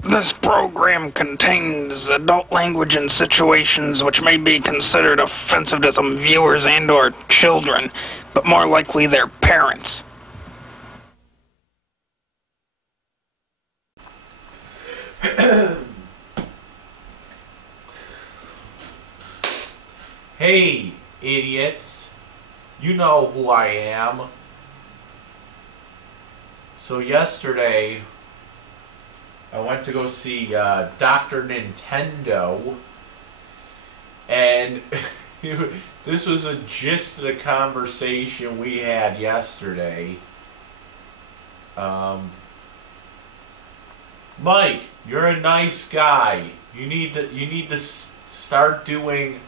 This program contains adult language and situations which may be considered offensive to some viewers and/or children, but more likely their parents. Hey, idiots. You know who I am. So yesterday, I went to go see Dr. Nintendo, and this was a gist of the conversation we had yesterday. Mike, you're a nice guy. You need to start doing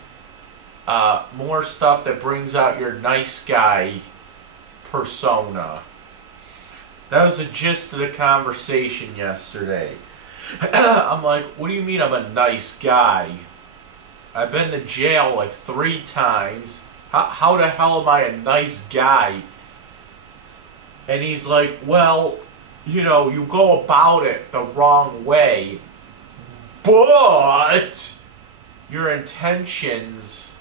more stuff that brings out your nice guy persona. That was the gist of the conversation yesterday. I'm like, what do you mean I'm a nice guy? I've been to jail like 3 times. How the hell am I a nice guy? And he's like, well, you know, you go about it the wrong way, but your intentions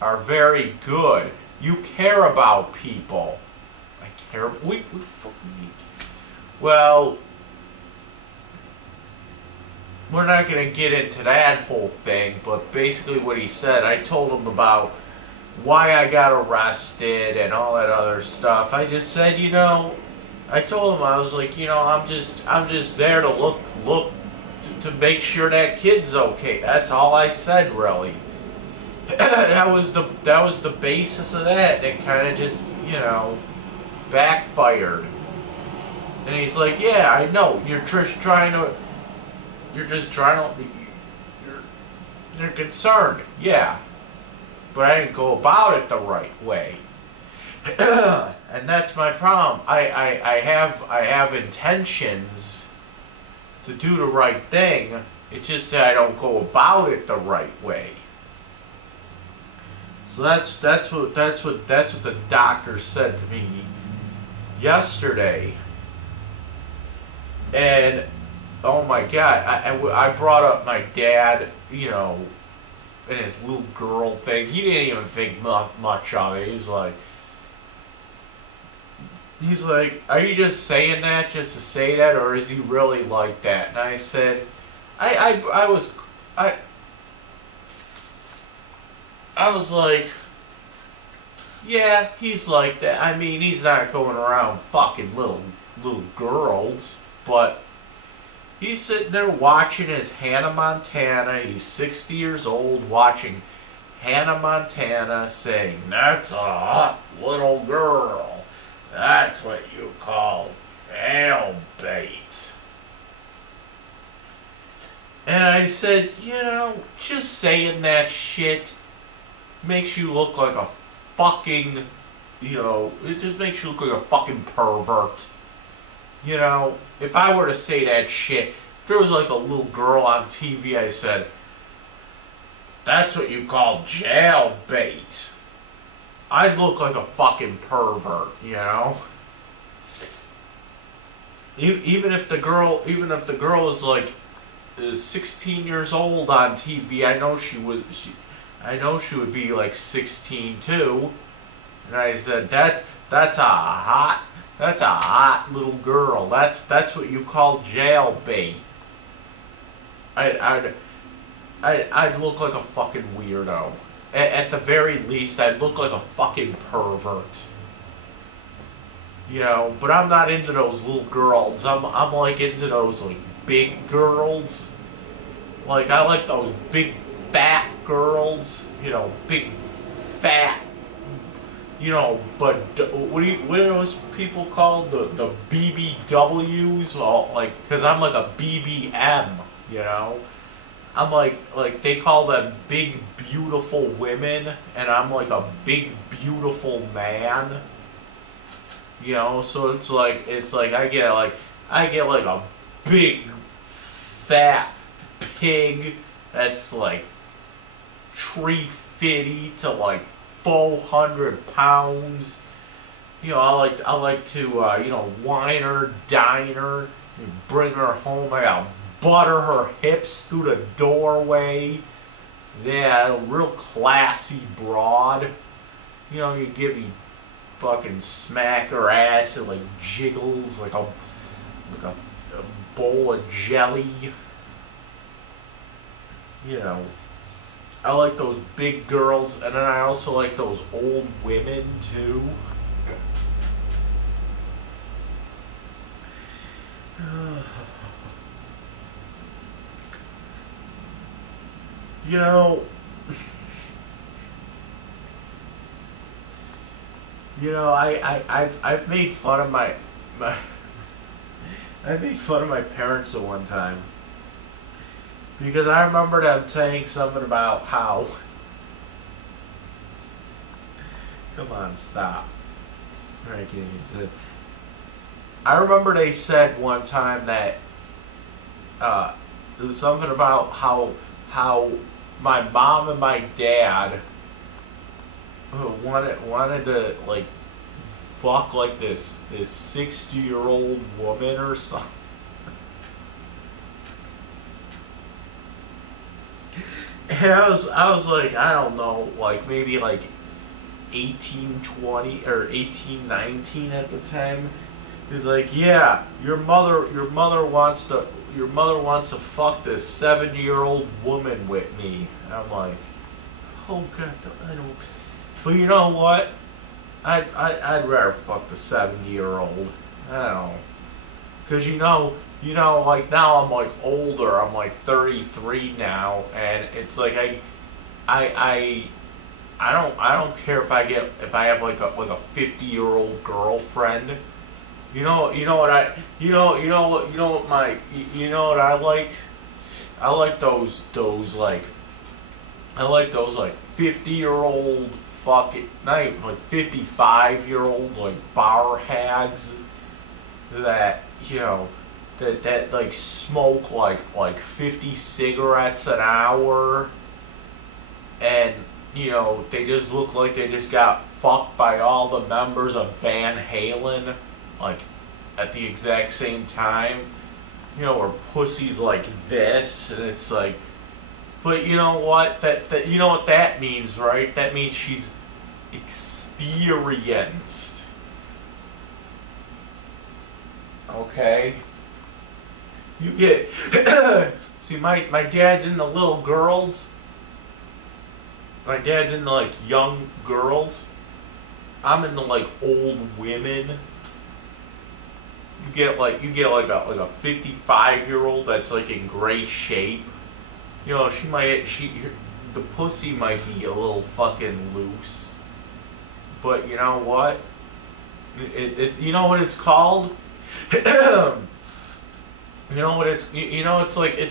are very good. You care about people. I care. We fucking need. Well, we're not gonna get into that whole thing, but basically what he said, I told him about why I got arrested and all that other stuff. I just said, you know, I told him, I was like, you know, I'm just there to look to make sure that kid's okay. That's all I said, really. that was the basis of that. It kind of just, you know, backfired. And he's like, yeah, I know. You're concerned. Yeah. But I didn't go about it the right way. And that's my problem. I have intentions to do the right thing. It's just that I don't go about it the right way. So that's what the doctor said to me yesterday. And oh my God, I brought up my dad, you know, and his little girl thing. He didn't even think much of it. He's like, are you just saying that just to say that, or is he really like that? And I said, I was like, yeah, he's like that. I mean, he's not going around fucking little girls, but he's sitting there watching his Hannah Montana. He's 60 years old watching Hannah Montana saying, that's a hot little girl. That's what you call jailbait. And I said, you know, just saying that shit makes you look like a fucking, you know, it just makes you look like a fucking pervert. You know, if I were to say that shit, if there was like a little girl on TV, I said, that's what you call jailbait, I'd look like a fucking pervert, you know? Even if the girl is like 16 years old on TV, I know she would be like 16 too. And I said, that's a hot little girl. That's what you call jailbait. I'd look like a fucking weirdo. At the very least, I'd look like a fucking pervert. You know, but I'm not into those little girls. I'm like into those like big girls. Like I like those big fat girls. You know, big fat. You know, but what are those people called? The BBWs? Well, like, because I'm like a BBM, you know? I'm like they call them big, beautiful women, and I'm like a big, beautiful man. You know, so it's like I get like a big, fat pig that's like 350 to like 400 pounds. You know, I like to you know, wine her, dine her, You bring her home, I gotta butter her hips through the doorway. Yeah, a real classy broad. You know, you give me fucking smack her ass, it like jiggles like a bowl of jelly. You know, I like those big girls, and then I also like those old women too. You know, I've made fun of my I made fun of my parents at one time because I remember them saying something about how. Come on, stop. I can't even say. I remember they said one time that there was something about how my mom and my dad wanted to like fuck like this 60-year-old woman or something. And I was like, I don't know, like maybe like 18, 20 or 18, 19 at the time. He's like, yeah, your mother wants to fuck this 7-year-old woman with me. And I'm like, oh god, I don't. But you know what? I'd rather fuck the 70-year-old. I don't know, cause you know, like now I'm like older. I'm like 33 now, and it's like I don't care if I have like a 50-year-old girlfriend. You know what I like? I like those 50-year-old fucking, not even, like 55-year-old like bar hags that, you know, that like smoke like 50 cigarettes an hour, and you know, they just look like they just got fucked by all the members of Van Halen, like, at the exact same time. You know, or pussies like this, and it's like, but you know what? That you know what that means, right? That means she's experienced. Okay? You get see, my dad's into little girls. My dad's into like young girls. I'm into like old women. You get like a 55-year-old that's like in great shape. You know, the pussy might be a little fucking loose. But you know what? You know what it's called? You know what it's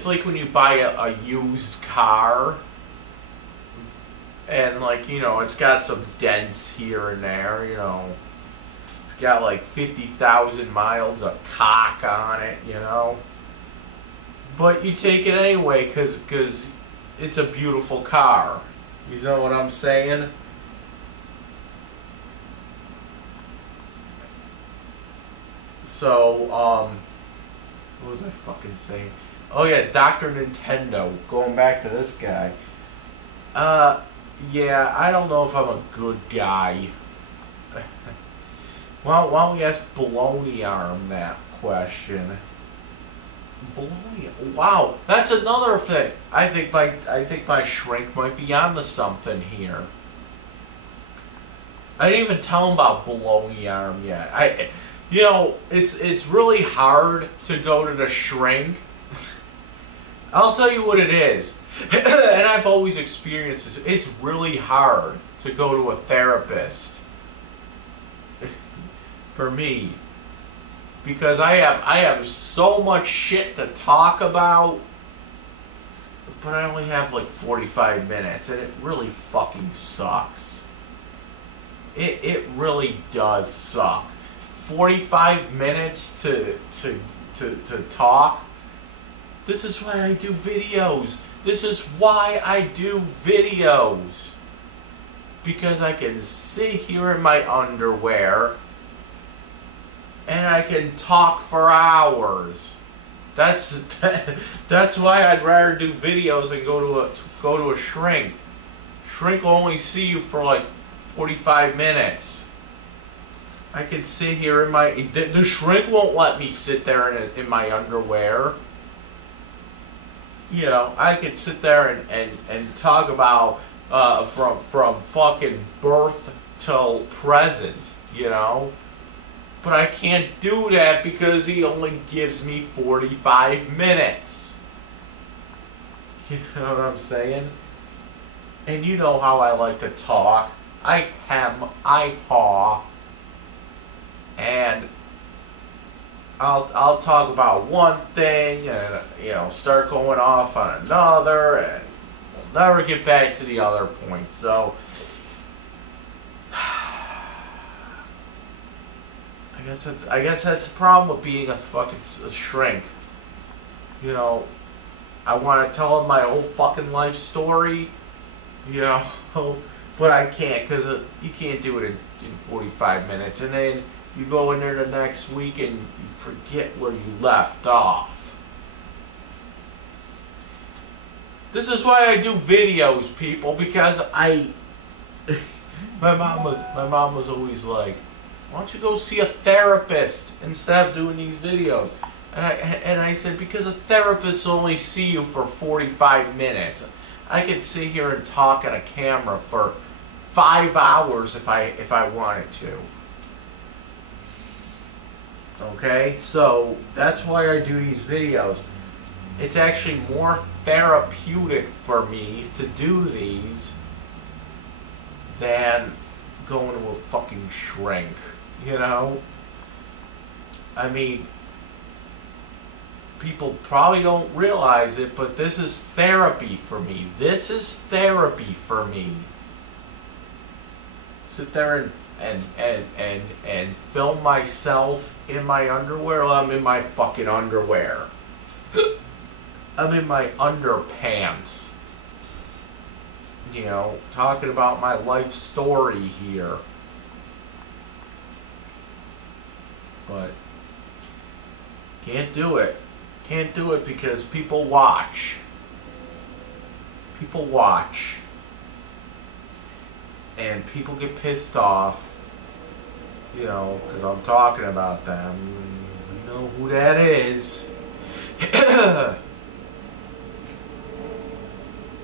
like when you buy a used car, and like, you know, it's got some dents here and there, you know. It's got like 50,000 miles of cock on it, you know. But you take it anyway because it's a beautiful car. You know what I'm saying? So, what was I fucking saying? Oh yeah, Dr. Nintendo. Going back to this guy. Yeah, I don't know if I'm a good guy. Why don't we ask Baloney Arm that question? Baloney. Wow, that's another thing. I think my shrink might be onto something here. I didn't even tell him about Baloney Arm yet. You know, it's really hard to go to the shrink. I'll tell you what it is. And I've always experienced this. It's really hard to go to a therapist. For me. Because I have so much shit to talk about. But I only have like 45 minutes, and it really fucking sucks. It really does suck. 45 minutes to talk. This is why I do videos. This is why I do videos. Because I can sit here in my underwear and I can talk for hours. That's why I'd rather do videos and go to a shrink. Shrink will only see you for like 45 minutes. I can sit here in my... The shrink won't let me sit there in my underwear. You know, I could sit there and talk about from fucking birth till present, you know? But I can't do that because he only gives me 45 minutes. You know what I'm saying? And you know how I like to talk. I hem, I haw. And I'll talk about one thing and, you know, start going off on another, and we'll never get back to the other point. So I guess that's the problem with being a fucking shrink. You know, I want to tell him my whole fucking life story, you know, but I can't, because you can't do it in 45 minutes. And then you go in there the next week and you forget where you left off. This is why I do videos, people, because my mom was always like, why don't you go see a therapist instead of doing these videos? And I said, because a therapist only see you for 45 minutes. I could sit here and talk on a camera for 5 hours if I wanted to. Okay, so that's why I do these videos. It's actually more therapeutic for me to do these than going to a fucking shrink, you know? I mean, people probably don't realize it, but this is therapy for me. This is therapy for me. Sit there and film myself in my underwear. Well, I'm in my fucking underwear. I'm in my underpants. You know, talking about my life story here. But can't do it. Can't do it because people watch. People watch. And people get pissed off, you know, because I'm talking about them. You know who that is.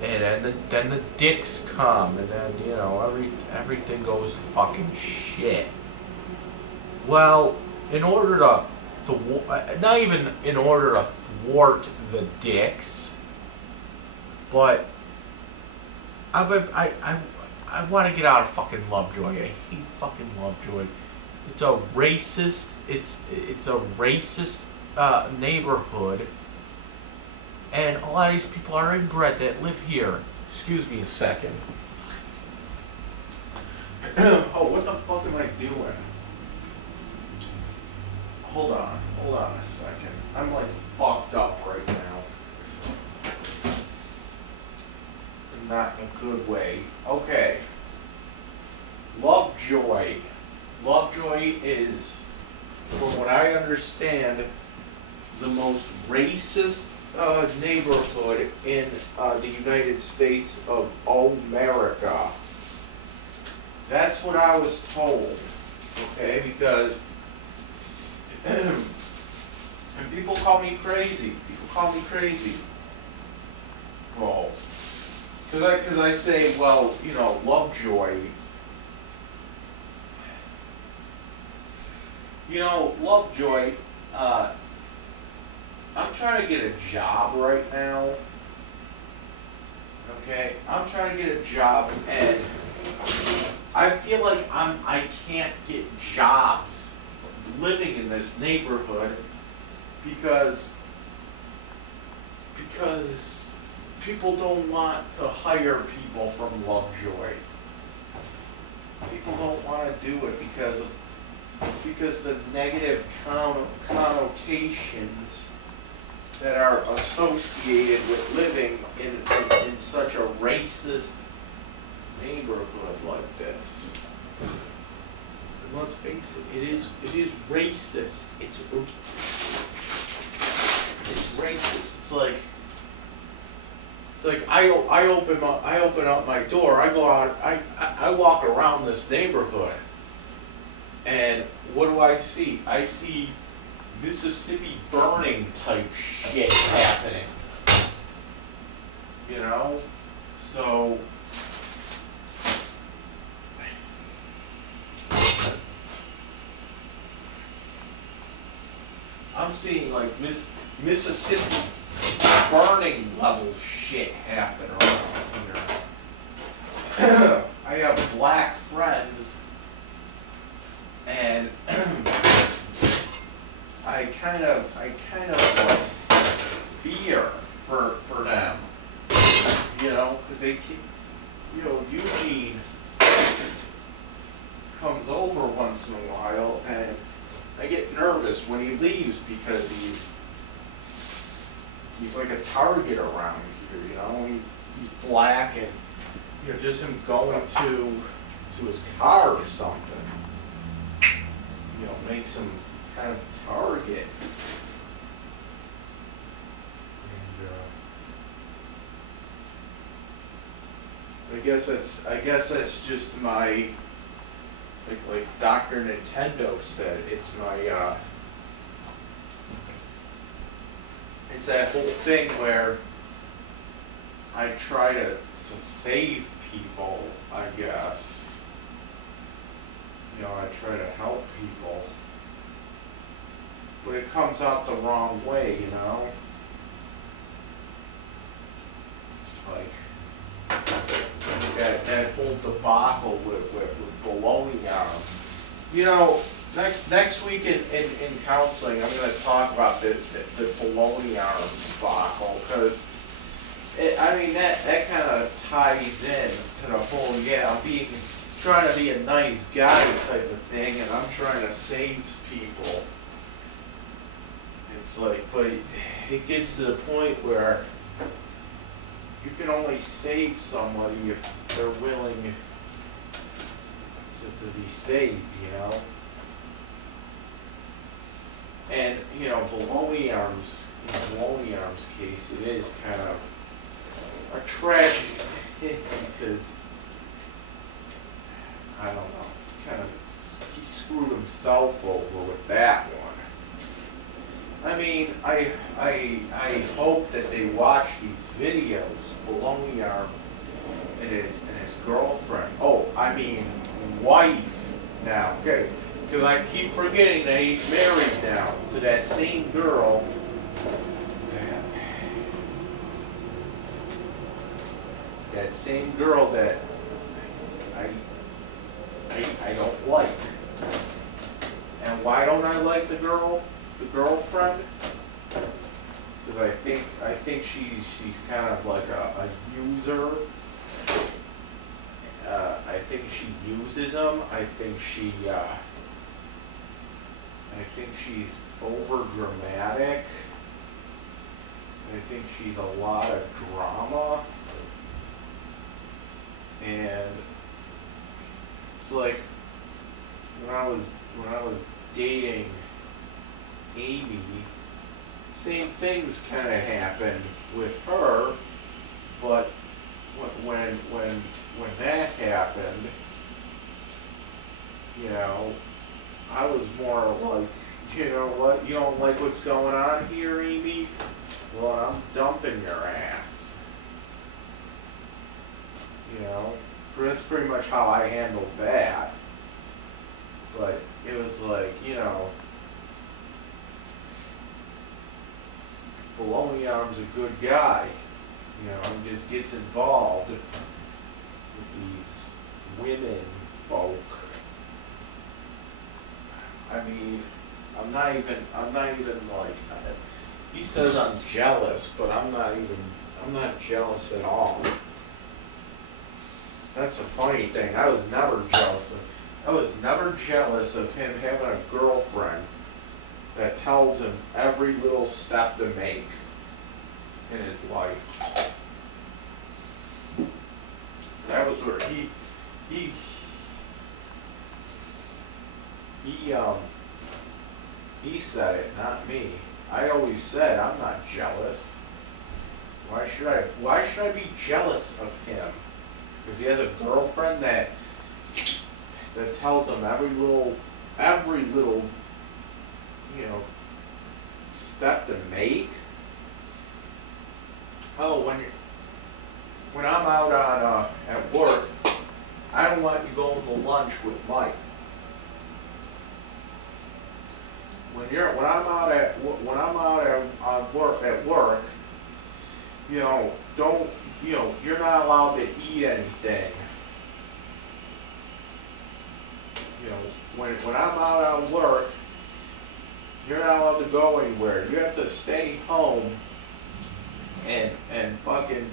And then the dicks come, and then, you know, everything goes to fucking shit. Well, in order to not even in order to thwart the dicks, but I want to get out of fucking Lovejoy. I hate fucking Lovejoy. It's a racist. It's a racist neighborhood, and a lot of these people are inbred that live here. Excuse me a second. Oh, what the fuck am I doing? Hold on a second. I'm like fucked up right now. Not in a good way. Okay. Lovejoy. Lovejoy is, from what I understand, the most racist neighborhood in the United States of America. That's what I was told. Okay, because and people call me crazy. People call me crazy. Well, because I say, well, you know, Lovejoy. You know, Lovejoy, I'm trying to get a job right now. Okay? I'm trying to get a job, and I feel like I can't get jobs living in this neighborhood because people don't want to hire people from Lovejoy. People don't want to do it because the negative connotations that are associated with living in such a racist neighborhood like this. let's face it, it is racist. It's racist. It's like I open up my door. I go out. I walk around this neighborhood, and what do I see? I see Mississippi burning type shit happening. You know, so. I'm seeing like Mississippi burning level shit happen around here. I have black friends, and I kind of like fear for them, you know, because Eugene comes over once in a while, and I get nervous when he leaves because he's like a target around here, you know. He's black, and just him going to his car or something, makes him kind of target. And I guess that's just my. Like Dr. Nintendo said, it's my, it's that whole thing where I try to save people, I guess. I try to help people. But it comes out the wrong way, you know? Like, that whole debacle with baloney arm. Next week in counseling, I'm going to talk about the baloney arm debacle, because that kind of ties in to the whole, I'm trying to be a nice guy type of thing, and I'm trying to save people. It's like, but it gets to the point where you can only save somebody if they're willing to be saved, you know? And, Baloney Arm's case, it is kind of a tragedy because, I don't know, he screwed himself over with that one. I hope that they watch these videos, Baloney Arm and his girlfriend. Wife now, okay? Because I keep forgetting that he's married now to that same girl. That same girl that I don't like. And why don't I like the girlfriend? Because I think she's kind of like a user. I think she uses them. I think she's over dramatic. I think she's a lot of drama. And it's like when I was dating Amy, same things kind of happened with her, but when that happened, I was more like, you know what, you don't like what's going on here, Amy? Well, I'm dumping your ass. That's pretty much how I handled that. But it was like, Baloney Arm's a good guy. He just gets involved with these women folk. I'm not even like, he says I'm jealous, but I'm not jealous at all. That's a funny thing. I was never jealous of him having a girlfriend that tells him every little step to make in his life. That was where He he said it, not me. I always said I'm not jealous. Why should I be jealous of him? Because he has a girlfriend that tells him every little, you know, step to make. Oh, when I'm out on at work, I don't let you go to lunch with Mike. When I'm out at work, you know, you're not allowed to eat anything. You know, when I'm out on work, you're not allowed to go anywhere. You have to stay home and fucking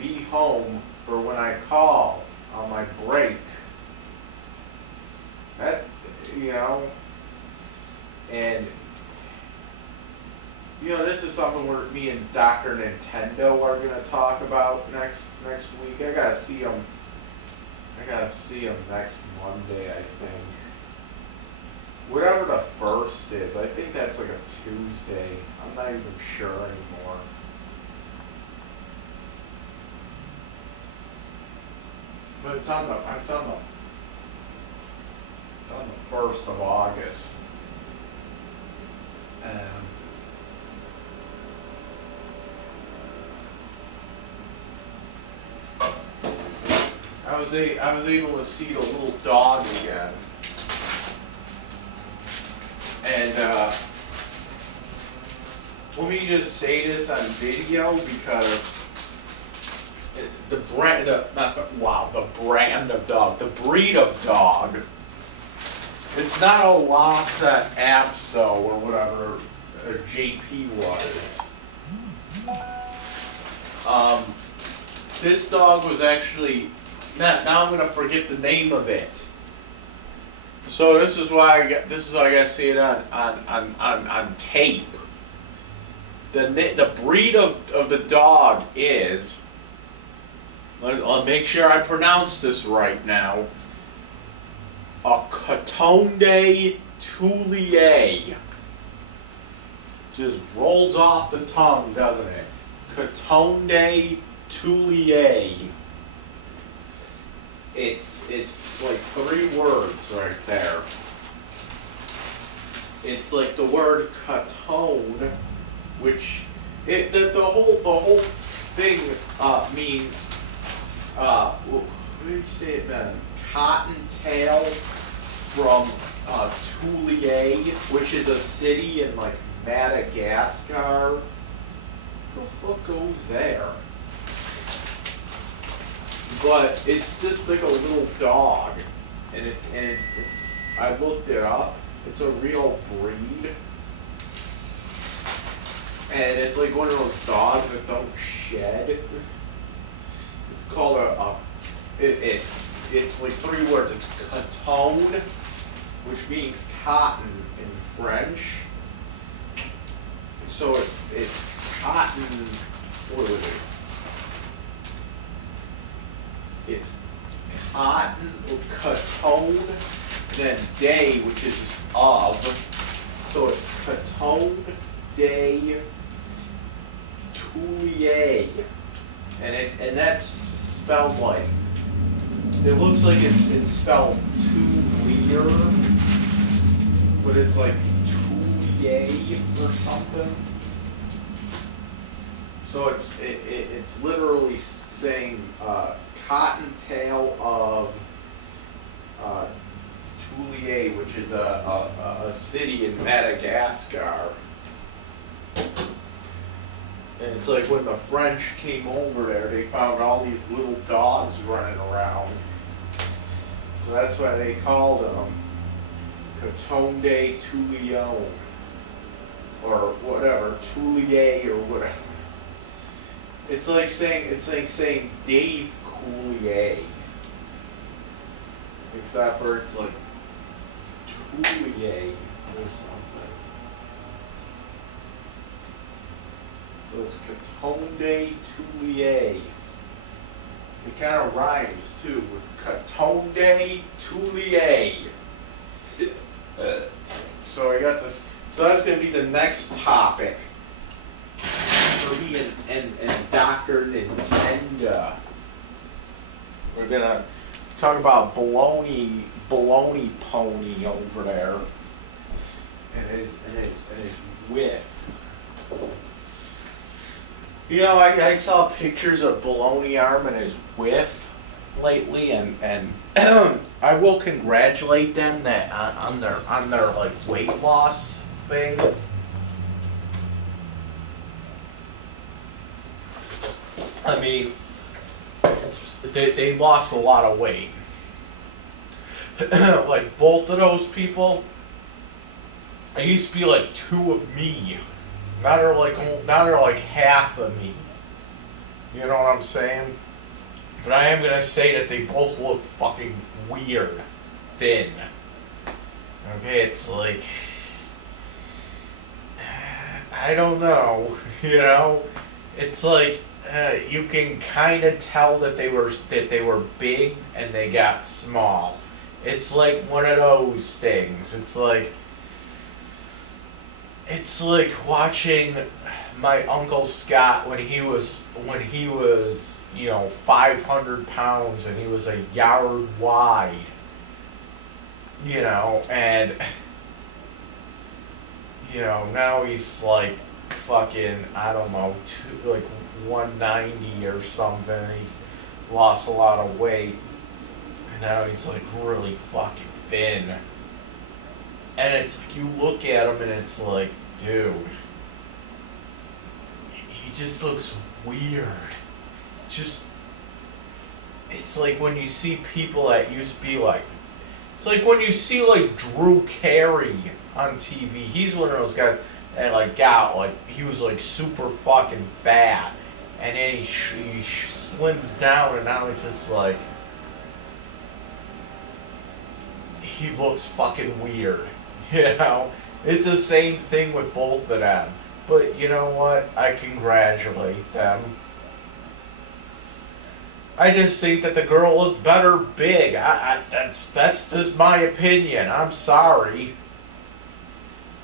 be home for when I call on my break. That, you know, and you know, this is something where me and Dr. Nintendo are gonna talk about next week. I gotta see him next Monday, I think. Whatever the first is, I think that's like a Tuesday. I'm not even sure anymore. But it's on the 1st of August. I was able to see the little dog again, and let me just say this on video because the breed of dog. It's not a Lhasa Apso or whatever JP was. This dog was actually. Now I'm gonna forget the name of it. So this is why I gotta see it on tape. The breed of the dog is. I'll make sure I pronounce this right now. A Cotonde Toulier. Just rolls off the tongue, doesn't it? Cotonde Toulier. It's like 3 words right there. It's like the word catone, which the whole thing means what do you say it man? Cottontail from Toulier, which is a city in like Madagascar. Who the fuck goes there? But it's just like a little dog, and it's. I looked it up. It's a real breed, and it's like one of those dogs that don't shed. It's called it's like 3 words. It's catone, which means cotton in French. So it's cotton. What was it? It's cotton or catone, then day, which is just of. So it's catone day Toulier, and that's spelled like. It looks like it's spelled Toulier, but it's like Toulier or something. So it's literally saying cottontail of Toulier, which is a city in Madagascar. And it's like when the French came over there, they found all these little dogs running around. So that's why they called them Cotonde Toulion, or whatever, Toulier or whatever. It's like saying Dave Coulier, except for it's like Toulier or something. So it's Cotonde Toulier. It kind of rhymes too with Cotonde Toulier. So I got this. So that's gonna be the next topic for me and Dr. Nintendo. We're gonna talk about baloney pony over there, and his whip. You know, I saw pictures of baloney arm and his whiff lately, and I will congratulate them that on their like weight loss thing. I mean, they lost a lot of weight. Like both of those people, I used to be like two of me. Now they're like half of me. You know what I'm saying? But I am gonna say that they both look fucking weird, thin. Okay, it's like I don't know. You know, it's like you can kind of tell that they were big and they got small. It's like one of those things. It's like watching my Uncle Scott when he was 500 pounds and he was a yard wide, and now he's like fucking, I don't know, like 190 or something. He lost a lot of weight. And now he's like really fucking thin. And it's like you look at him and it's like, dude, he just looks weird. It's like when you see people that used to be like, it's like when you see like Drew Carey on TV. He's one of those guys that he was like super fucking fat, and then he slims down, and now it's just like he looks fucking weird. It's the same thing with both of them. But you know what? I congratulate them. I just think that the girl looked better big. That's just my opinion. I'm sorry.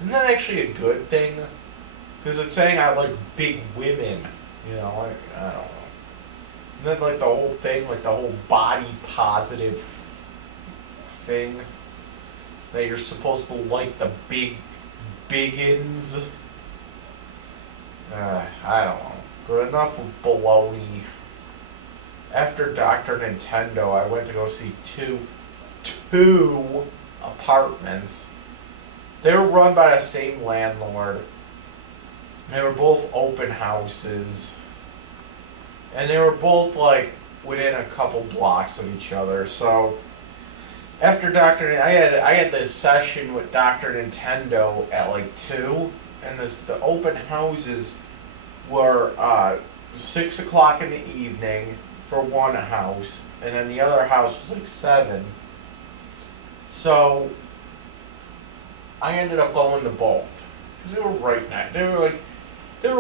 Isn't that actually a good thing? Because it's saying I like big women. I don't know. And then like the whole thing, like the whole body positive thing. That you're supposed to like the biggins. I don't know. But enough of baloney. After Dr. Nintendo, I went to go see two apartments. They were run by the same landlord. They were both open houses. And they were both like within a couple blocks of each other. So after I had this session with Dr. Nintendo at like 2, and the open houses were 6 o'clock in the evening for one house, and then the other house was like 7. So I ended up going to both because they were right next. They were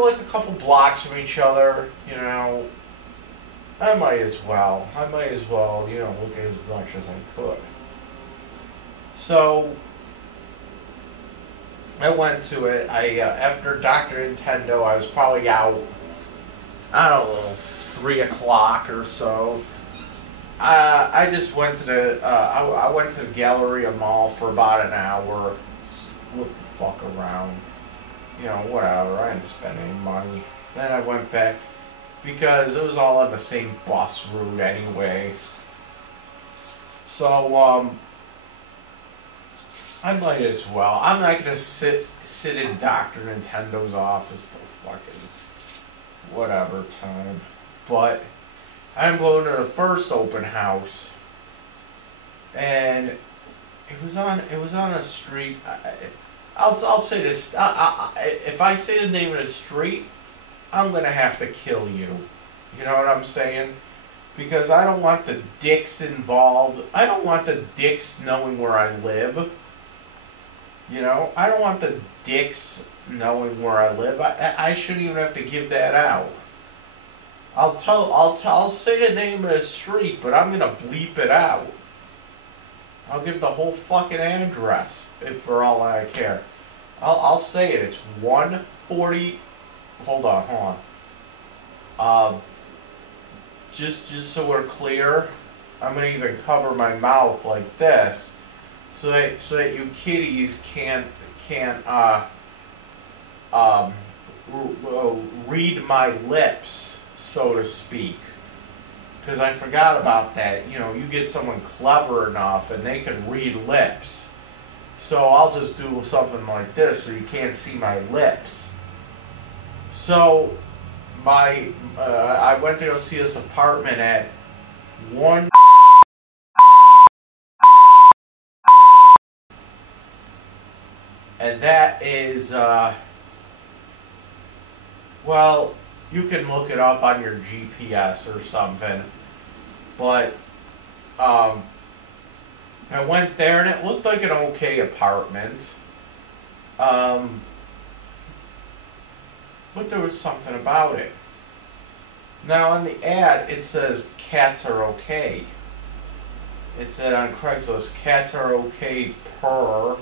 like a couple blocks from each other. I might as well, look as much as I could. So I went to it. After Dr. Nintendo, I was probably out, I don't know, 3 o'clock or so. I just went to I went to the Galleria Mall for about an hour. Just looked the fuck around. Whatever. I didn't spend any money. Then I went back because it was all on the same bus route anyway. So I might as well. I'm not gonna sit in Dr. Nintendo's office till fucking whatever time. But I'm going to the first open house, and it was on a street. I'll say this. If I say the name of the street, I'm gonna have to kill you. You know what I'm saying? Because I don't want the dicks involved. I don't want the dicks knowing where I live. I don't want the dicks knowing where I live. I shouldn't even have to give that out. I'll say the name of the street, but I'm gonna bleep it out. I'll give the whole fucking address if for all I care. I'll say it. It's 140. Hold on. Just so we're clear, I'm gonna even cover my mouth like this, so that you kiddies can't read my lips, so to speak. Because I forgot about that. You know, you get someone clever enough and they can read lips. So I'll just do something like this so you can't see my lips. So I went to go see this apartment at 1. And that is, well, you can look it up on your GPS or something. But I went there and it looked like an okay apartment. But there was something about it. Now on the ad it says cats are okay. It said on Craigslist, cats are okay per.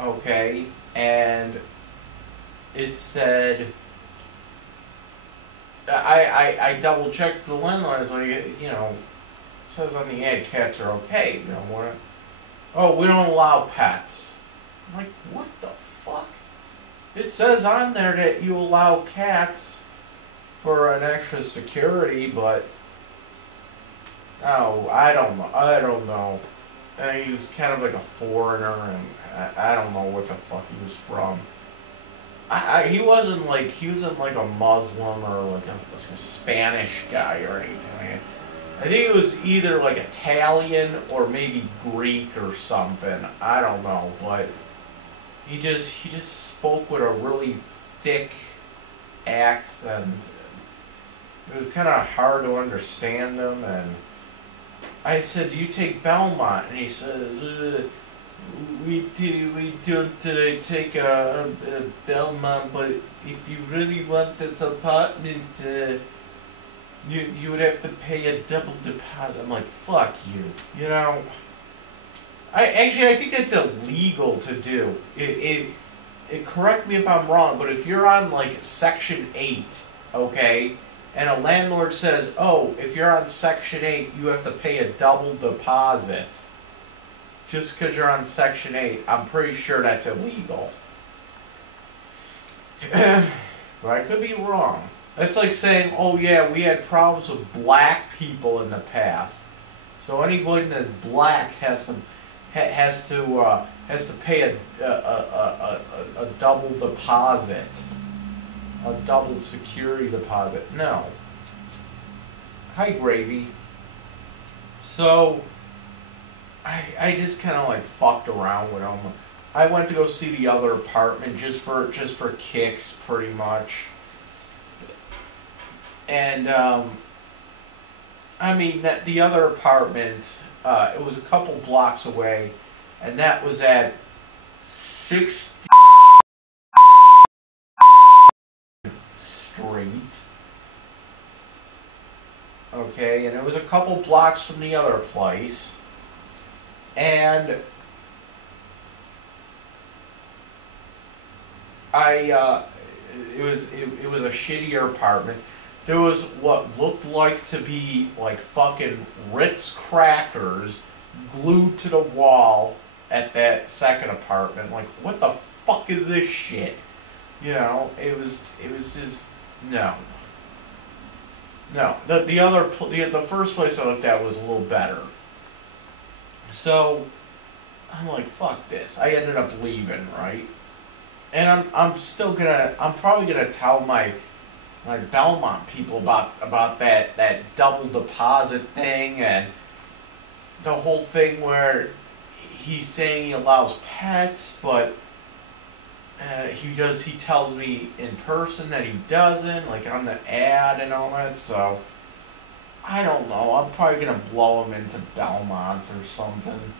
Okay, and it said, I double checked the landlord. I was like, you know, it says on the ad cats are okay. You know, oh, we don't allow pets. I'm like, what the fuck? It says on there that you allow cats for an extra security, but oh, I don't know. And he was kind of like a foreigner, and I don't know what the fuck he was from. He wasn't like a Muslim or like a Spanish guy or anything. I think it was either like Italian or maybe Greek or something. I don't know, but he just spoke with a really thick accent. It was kind of hard to understand him, and I said, "Do you take Belmont?" And he says, "We don't take a Belmont, but if you really want this apartment, you would have to pay a double deposit." I'm like, "Fuck you," you know. I think that's illegal to do. It correct me if I'm wrong, but if you're on like Section 8, okay, and a landlord says, "Oh, if you're on Section 8, you have to pay a double deposit," just because you're on Section 8, I'm pretty sure that's illegal. But I could be wrong. That's like saying, "Oh yeah, we had problems with black people in the past, so anybody that's black has to pay a double deposit, a double security deposit." No. Hi, Gravy. So I just kind of like fucked around with him. I went to go see the other apartment just for kicks, pretty much. And I mean, the other apartment, it was a couple blocks away, and that was at 60th Street. Okay, and it was a couple blocks from the other place. And it was a shittier apartment. There was what looked like to be like fucking Ritz crackers glued to the wall at that second apartment. Like, what the fuck is this shit? You know, it was just no. The first place I looked at was a little better. So I'm like, fuck this. I ended up leaving, right? And I'm probably gonna tell my Belmont people about that double deposit thing and the whole thing where he's saying he allows pets, but he tells me in person that he doesn't, like on the ad and all that. So I don't know. I'm probably gonna blow him into Belmont or something.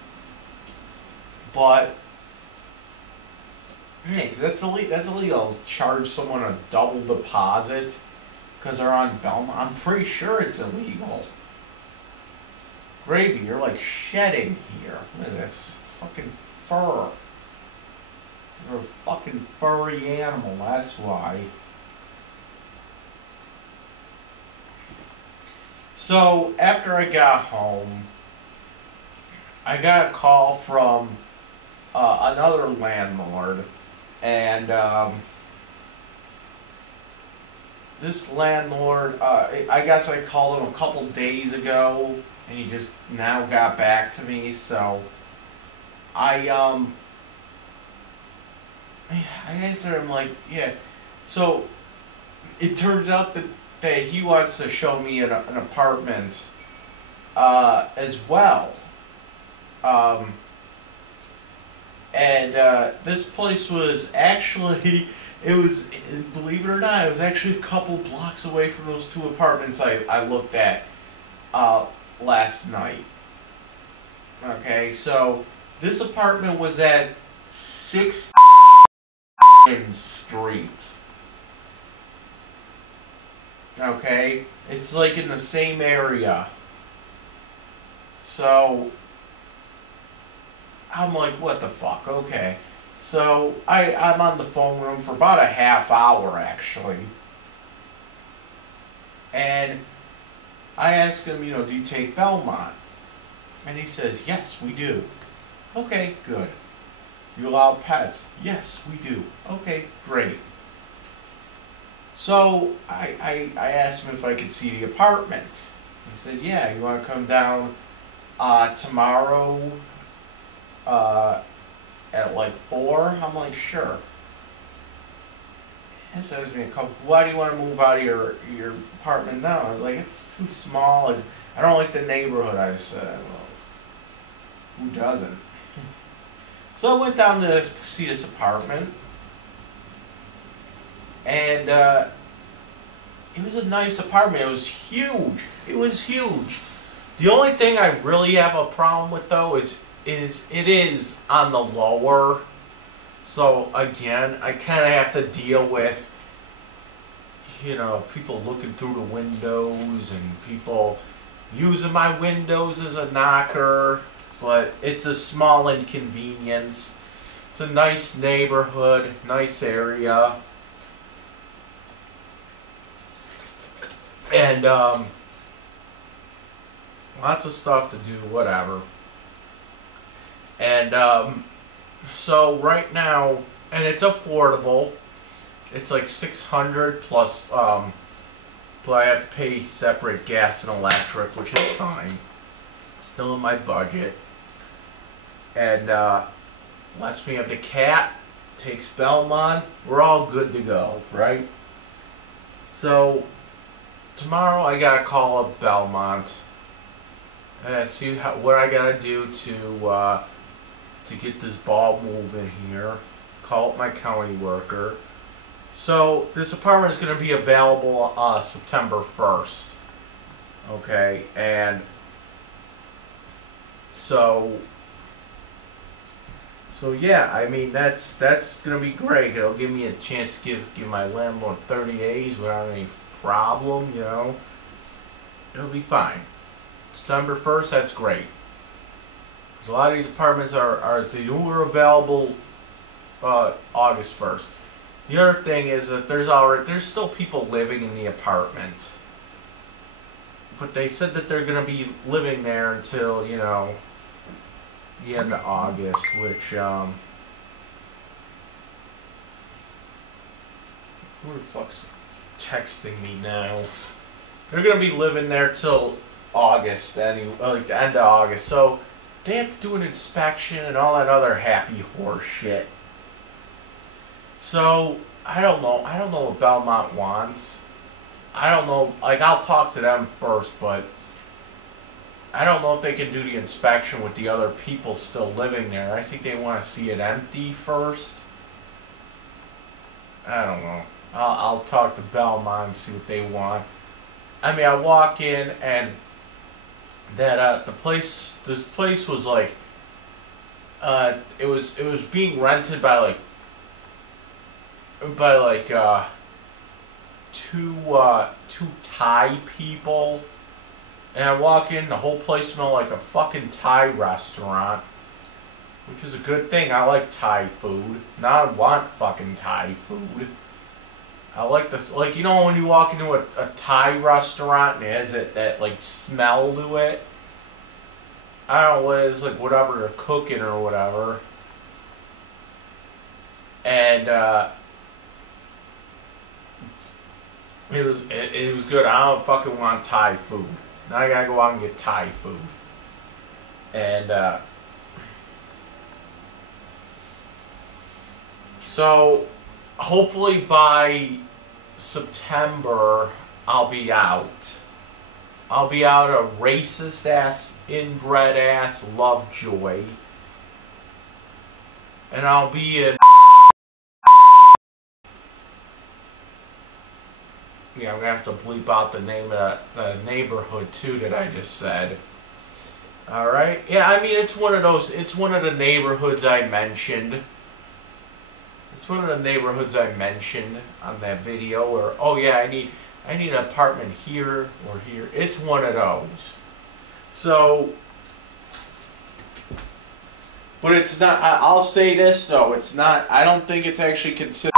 But yeah, 'cause that's illegal. Charge someone a double deposit because they're on Belmont. I'm pretty sure it's illegal. Gravy, you're like shedding here. Look at this fucking fur. You're a fucking furry animal, that's why. So, after I got home, I got a call from another landlord, and this landlord, I guess I called him a couple days ago, and he just now got back to me, so I answered him like, yeah. So it turns out that he wants to show me an apartment as well. And this place was actually, believe it or not, it was actually a couple blocks away from those two apartments I looked at last night. Okay, so this apartment was at 6th Street. Okay, it's like in the same area. So I'm like, what the fuck? Okay. So I'm on the phone with him for about a half hour actually. And I asked him, do you take Belmont? And he says, yes, we do. Okay, good. You allow pets? Yes, we do. Okay, great. So I asked him if I could see the apartment. He said, yeah, you want to come down tomorrow at like 4? I'm like, sure. He says to me, why do you want to move out of your apartment now? I was like, it's too small. I don't like the neighborhood. I said, well, who doesn't? So I went down to see this apartment. And it was a nice apartment. It was huge. It was huge. The only thing I really have a problem with, though, is it is on the lower. So again, I kind of have to deal with, people looking through the windows and people using my windows as a knocker. But it's a small inconvenience. It's a nice neighborhood, nice area. And lots of stuff to do, whatever. And so right now, and it's affordable. It's like $600 plus, but I have to pay separate gas and electric, which is fine. Still in my budget. And lets me have the cat, takes Belmont. We're all good to go, right? So tomorrow I gotta call up Belmont and see what I gotta do to get this ball moving here. Call up my county worker. So this apartment is gonna be available September 1st. Okay, and so yeah, I mean that's gonna be great. It'll give me a chance to give my landlord 30 days without any problem, It'll be fine. September 1st, that's great. Because a lot of these apartments are available August 1st. The other thing is that there's still people living in the apartment. But they said that they're gonna be living there until, the end of August, which who the fuck's texting me now? They're gonna be living there till August, like the end of August. So they have to do an inspection and all that other happy horse shit. So I don't know what Belmont wants. I don't know. Like, I'll talk to them first, but I don't know if they can do the inspection with the other people still living there. I think they want to see it empty first. I don't know. I'll talk to Belmont and see what they want. I mean, I walk in and that this place was like it was being rented by two Thai people. And I walk in, the whole place smelled like a fucking Thai restaurant. Which is a good thing. I like Thai food. Now I want fucking Thai food. I like this, like, you know when you walk into a Thai restaurant and it has that like smell to it? I don't know what it is, like whatever they're cooking or whatever. And it was good. I don't fucking want Thai food. Now I gotta go out and get Thai food. And so hopefully by September I'll be out. I'll be out a racist ass, inbred ass Lovejoy. And I'll be in... Yeah, I'm gonna have to bleep out the name of the neighborhood too that I just said. Alright? Yeah, I mean it's one of the neighborhoods I mentioned. It's one of the neighborhoods I mentioned on that video where, oh yeah, I need an apartment here or here. It's one of those. So, but it's not, I'll say this though, it's not, I don't think it's actually considered